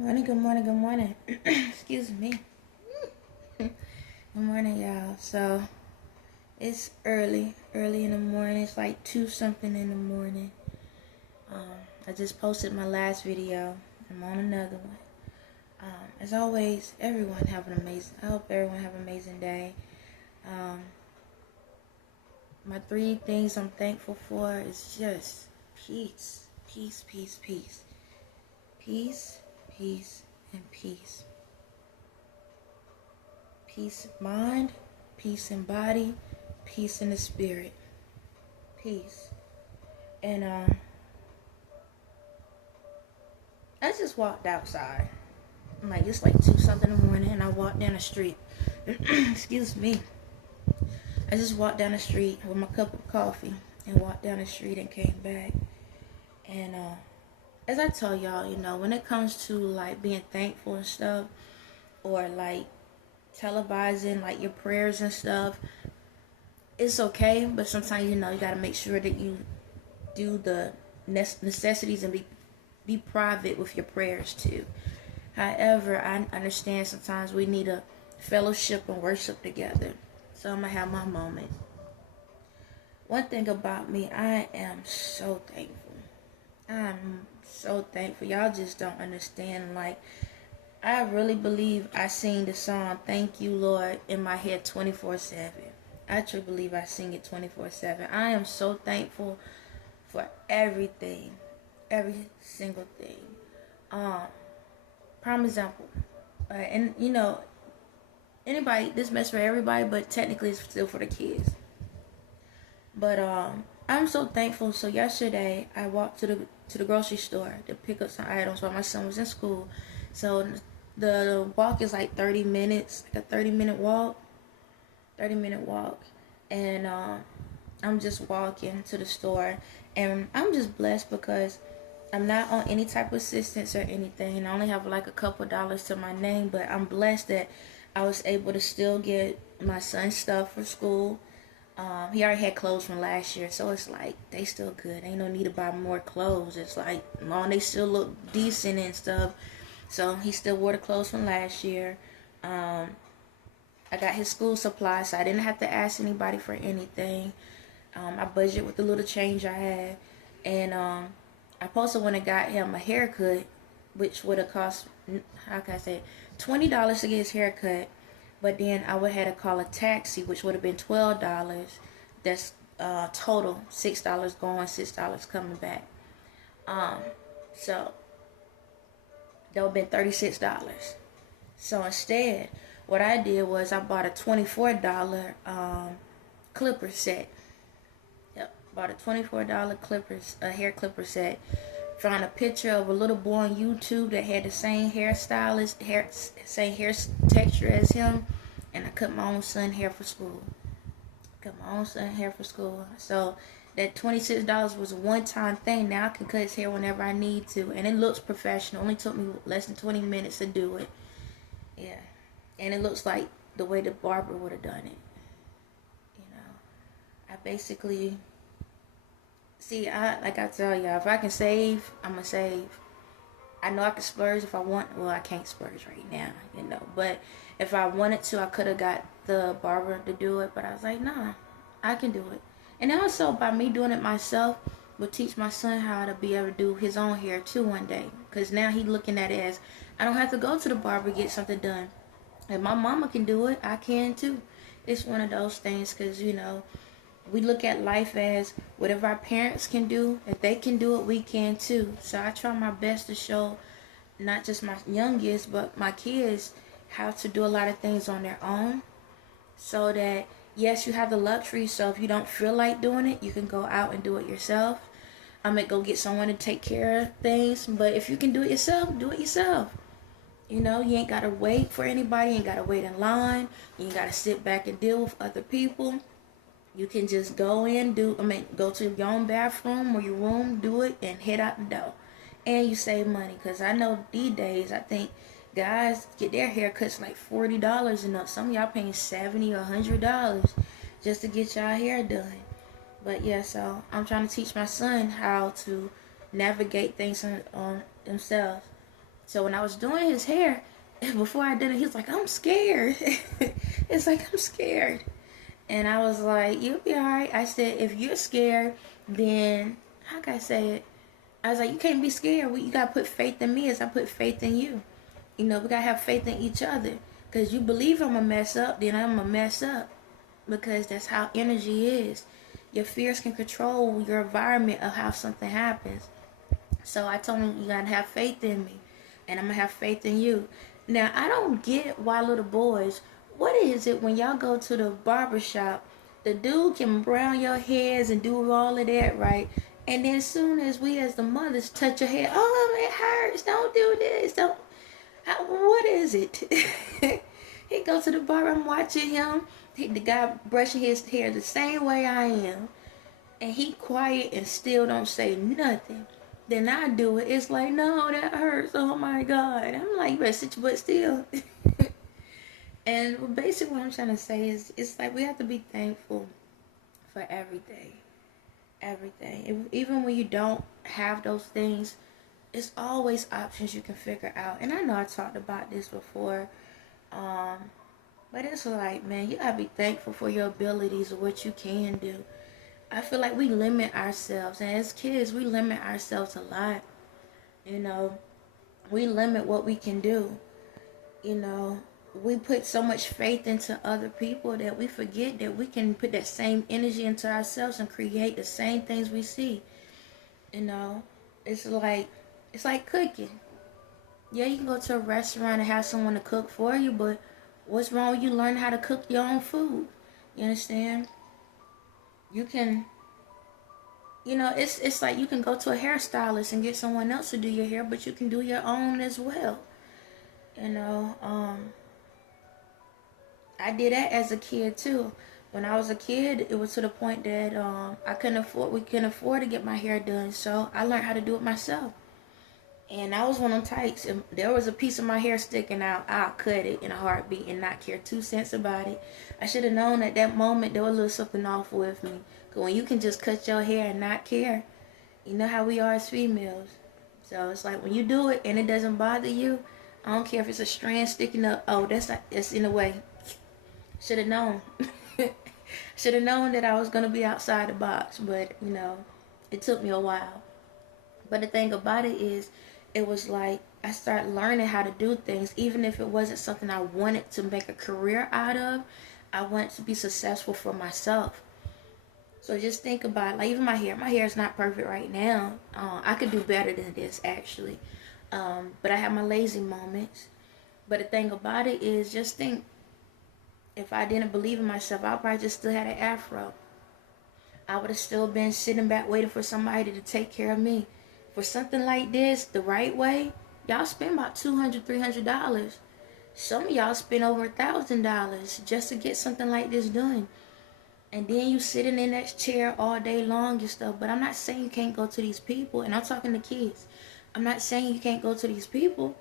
Morning, good morning, good morning. Excuse me. Good morning, y'all. So, it's early in the morning. It's like 2 something in the morning. I just posted my last video. I'm on another one. As always, I hope everyone have an amazing day. My 3 things I'm thankful for is just peace. Peace, peace, peace. Peace, peace, and peace. Peace of mind, peace in body, peace in the spirit. Peace. And I just walked outside. It's like 2 something in the morning, and I walked down the street. Excuse me. I just walked down the street with my cup of coffee and walked down the street and came back. And as I tell y'all, when it comes to like being thankful and stuff, or like televising like your prayers and stuff, it's okay, but sometimes you gotta make sure that you do the necessities and be private with your prayers too. However, I understand sometimes we need a fellowship and worship together, so I'm gonna have my moment. One thing about me, I am so thankful. I'm so thankful. Y'all just don't understand. Like, I really believe I sing the song "Thank You, Lord" in my head 24/7. I truly believe I sing it 24/7. I am so thankful for everything, every single thing. Prime example, and anybody, this mess for everybody, but technically it's still for the kids. But I'm so thankful. So yesterday I walked to the grocery store to pick up some items while my son was in school. So the walk is like 30 minutes, like a 30-minute walk. And I'm just walking to the store, and I'm just blessed because I'm not on any type of assistance or anything. I only have like a couple dollars to my name, but I'm blessed that I was able to still get my son's stuff for school. He already had clothes from last year, so it's like they still good. Ain't no need to buy more clothes. It's like, they still look decent and stuff. So he still wore the clothes from last year. I got his school supplies, so I didn't have to ask anybody for anything. I budgeted with the little change I had, and I posted when I got him a haircut, which would have cost, $20 to get his haircut. But then I would have had to call a taxi, which would have been $12. That's total $6 going, $6 coming back. So that would have been $36. So instead, what I did was I bought a $24 clipper set. Yep, bought a $24 hair clipper set. Found a picture of a little boy on YouTube that had the same same hair texture as him, and I cut my own son hair for school. So that $26 was a one-time thing. Now I can cut his hair whenever I need to, and it looks professional. Only took me less than 20 minutes to do it. Yeah, and it looks like the way the barber would have done it. I basically. See, I tell y'all, if I can save, I'm going to save. I know I can splurge if I want. Well, I can't splurge right now, But if I wanted to, I could have got the barber to do it. But I was like, nah, I can do it. And also, by me doing it myself, will teach my son how to be able to do his own hair, too, one day. Because now he's looking at it as, I don't have to go to the barber to get something done. If my mama can do it, I can, too. It's one of those things because, we look at life as whatever our parents can do. If they can do it, we can too. So I try my best to show not just my youngest, but my kids how to do a lot of things on their own. So that, yes, you have the luxury. So if you don't feel like doing it, you can go out and do it yourself. I might go get someone to take care of things. But if you can do it yourself, do it yourself. You ain't got to wait for anybody. You ain't got to wait in line. You ain't got to sit back and deal with other people. You can just go go to your own bathroom or your room, do it, and head out the door. And you save money. Because I know these days, I think guys get their haircuts like $40 and up. Some of y'all paying $70 or $100 just to get y'all hair done. But yeah, so I'm trying to teach my son how to navigate things on themselves. So when I was doing his hair, before I did it, he was like, I'm scared. It's like, I'm scared. And I was like, you'll be alright. I said, if you're scared, then, how can I say it? I was like, you can't be scared. You got to put faith in me as I put faith in you. You know, we got to have faith in each other. Because you believe I'm going to mess up, then I'm going to mess up. Because that's how energy is. Your fears can control your environment of how something happens. So I told him, you got to have faith in me. And I'm going to have faith in you. Now, I don't get why little boys, what is it when y'all go to the barber shop, the dude can brown your hairs and do all of that, right? And then as soon as we as the mothers touch your hair, oh, it hurts, don't do this, don't. What is it? He goes to the barber, I'm watching him, the guy brushing his hair the same way I am, and he quiet and still don't say nothing. Then I do it, it's like, no, that hurts, oh my God. I'm like, you better sit your butt still. And basically what I'm trying to say is, it's like we have to be thankful for everything. Everything. Even when you don't have those things, it's always options you can figure out. And I know I talked about this before, but it's like, man, you gotta be thankful for your abilities or what you can do. I feel like we limit ourselves, and as kids, we limit ourselves a lot. You know, we limit what we can do. You know, we put so much faith into other people that we forget that we can put that same energy into ourselves and create the same things we see. You know, it's like cooking. Yeah, you can go to a restaurant and have someone to cook for you, but what's wrong with you learning how to cook your own food? You understand? You can, you know, it's like you can go to a hairstylist and get someone else to do your hair, but you can do your own as well. You know, I did that as a kid too. When I was a kid, it was to the point that we couldn't afford to get my hair done, so I learned how to do it myself. And I was one of them types. If there was a piece of my hair sticking out, I'll cut it in a heartbeat and not care 2 cents about it. I should have known at that moment there was a little something off with me. Because when you can just cut your hair and not care, you know how we are as females. So it's like when you do it and it doesn't bother you, I don't care if it's a strand sticking up. Oh, that's in the way. Should have known. Should have known that I was going to be outside the box. But, you know, it took me a while. But the thing about it is, it was like I started learning how to do things, even if it wasn't something I wanted to make a career out of. I wanted to be successful for myself. So just think about it. Like even my hair is not perfect right now. I could do better than this actually, but I have my lazy moments. But the thing about it is, just think, if I didn't believe in myself, I probably just still had an afro. I would have still been sitting back waiting for somebody to take care of me. For something like this, the right way, y'all spend about $200, $300. Some of y'all spend over $1,000 just to get something like this done. And then you sitting in that chair all day long and stuff. But I'm not saying you can't go to these people. And I'm talking to kids. I'm not saying you can't go to these people.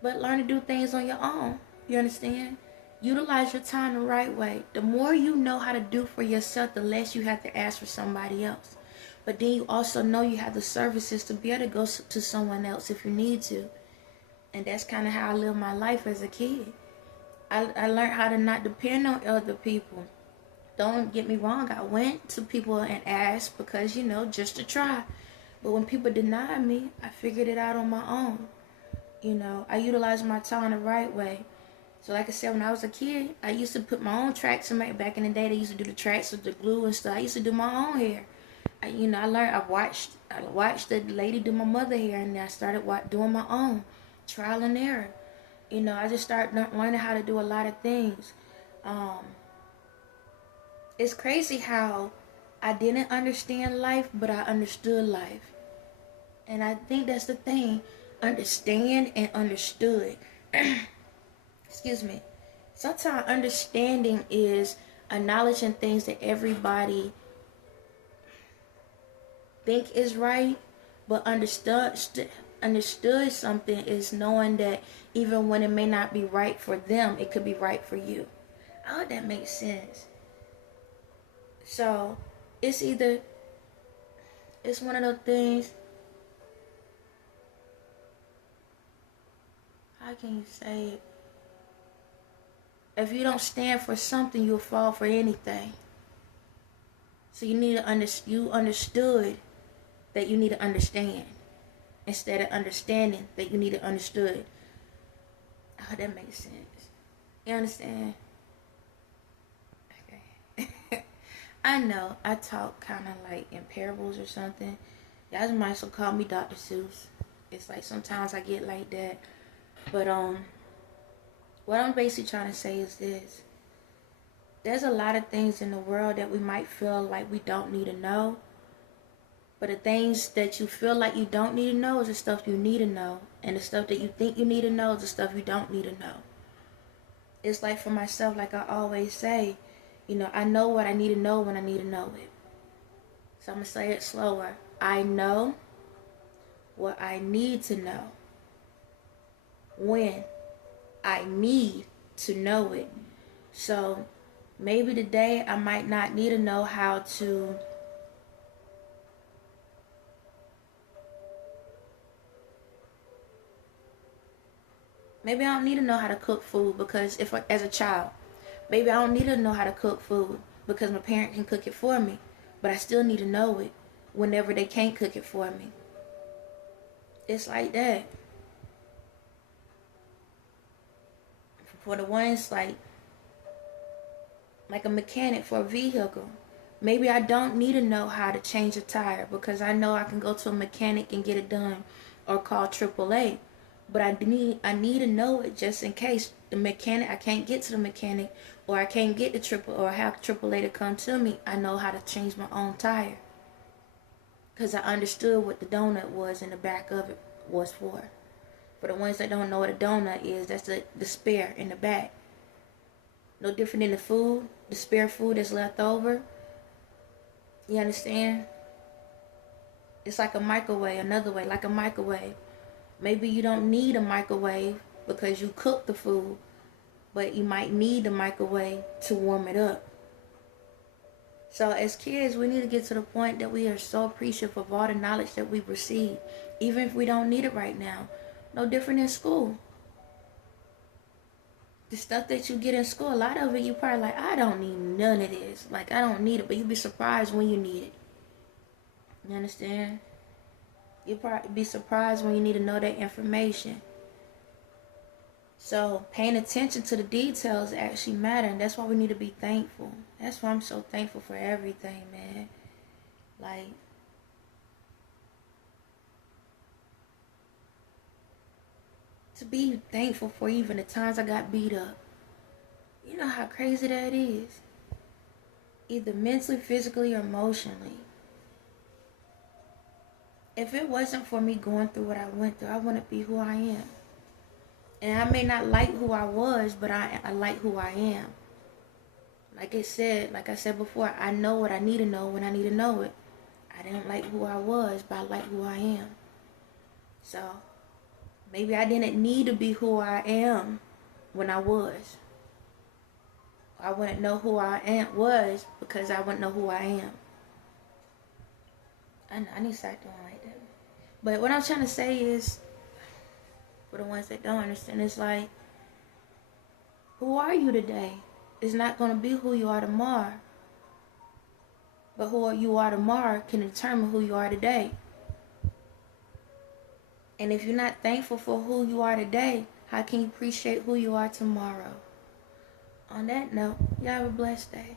But learn to do things on your own. You understand? Utilize your time the right way. The more you know how to do for yourself, the less you have to ask for somebody else. But then you also know you have the services to be able to go to someone else if you need to. And that's kind of how I lived my life as a kid. I learned how to not depend on other people. Don't get me wrong, I went to people and asked because, you know, just to try. But when people denied me, I figured it out on my own. You know, I utilized my time the right way. So like I said, when I was a kid, I used to put my own tracks in back in the day. They used to do the tracks with the glue and stuff. I used to do my own hair. I learned. I watched the lady do my mother hair, and I started doing my own, trial and error. You know, I just started learning how to do a lot of things. It's crazy how I didn't understand life, but I understood life. And I think that's the thing, understand and understood. Excuse me. Sometimes understanding is acknowledging things that everybody think is right, but understood something is knowing that even when it may not be right for them, it could be right for you. I hope that makes sense. So it's one of those things. how can you say it? If you don't stand for something, you'll fall for anything. So you need to you understood that you need to understand instead of understanding that you need to understood. Oh, that makes sense. You understand? Okay. I know I talk kind of like in parables or something. Y'all might also call me Dr. Seuss. It's like sometimes I get like that. But what I'm basically trying to say is this. There's a lot of things in the world that we might feel like we don't need to know. But the things that you feel like you don't need to know is the stuff you need to know. And the stuff that you think you need to know is the stuff you don't need to know. It's like for myself, like I always say, I know what I need to know when I need to know it. So I'm going to say it slower. I know what I need to know when I need to know it. So maybe today I might not need to know how to maybe I don't need to know how to cook food because as a child, maybe I don't need to know how to cook food because my parent can cook it for me, but I still need to know it whenever they can't cook it for me. It's like that. For the ones like a mechanic for a vehicle, maybe I don't need to know how to change a tire because I know I can go to a mechanic and get it done or call AAA. But I need to know it just in case the mechanic, I can't get to the mechanic or I can't get the or have AAA to come to me. I know how to change my own tire because I understood what the donut was in the back of it was for. For the ones that don't know what a donut is, that's the spare in the back. No different than the food, the spare food that's left over. You understand? It's like a microwave, another way, like a microwave. Maybe you don't need a microwave because you cook the food, but you might need the microwave to warm it up. So as kids, we need to get to the point that we are so appreciative of all the knowledge that we've received, even if we don't need it right now. No different than school. The stuff that you get in school, a lot of it you probably like, I don't need none of this. Like, I don't need it, but you'll be surprised when you need it. You understand? You'll probably be surprised when you need to know that information. So, paying attention to the details actually matter, and that's why we need to be thankful. That's why I'm so thankful for everything, man. Like, to be thankful for even the times I got beat up. You know how crazy that is? Either mentally, physically, or emotionally. If it wasn't for me going through what I went through, I wouldn't be who I am. And I may not like who I was, but I like who I am. Like I said before, I know what I need to know when I need to know it. I didn't like who I was, but I like who I am. So, maybe I didn't need to be who I am when I was. I wouldn't know who I was because I wouldn't know who I am. I need to start doing like that. But what I'm trying to say is, for the ones that don't understand, it's like, who are you today? It's not going to be who you are tomorrow. But who you are tomorrow can determine who you are today. And if you're not thankful for who you are today, how can you appreciate who you are tomorrow? On that note, y'all have a blessed day.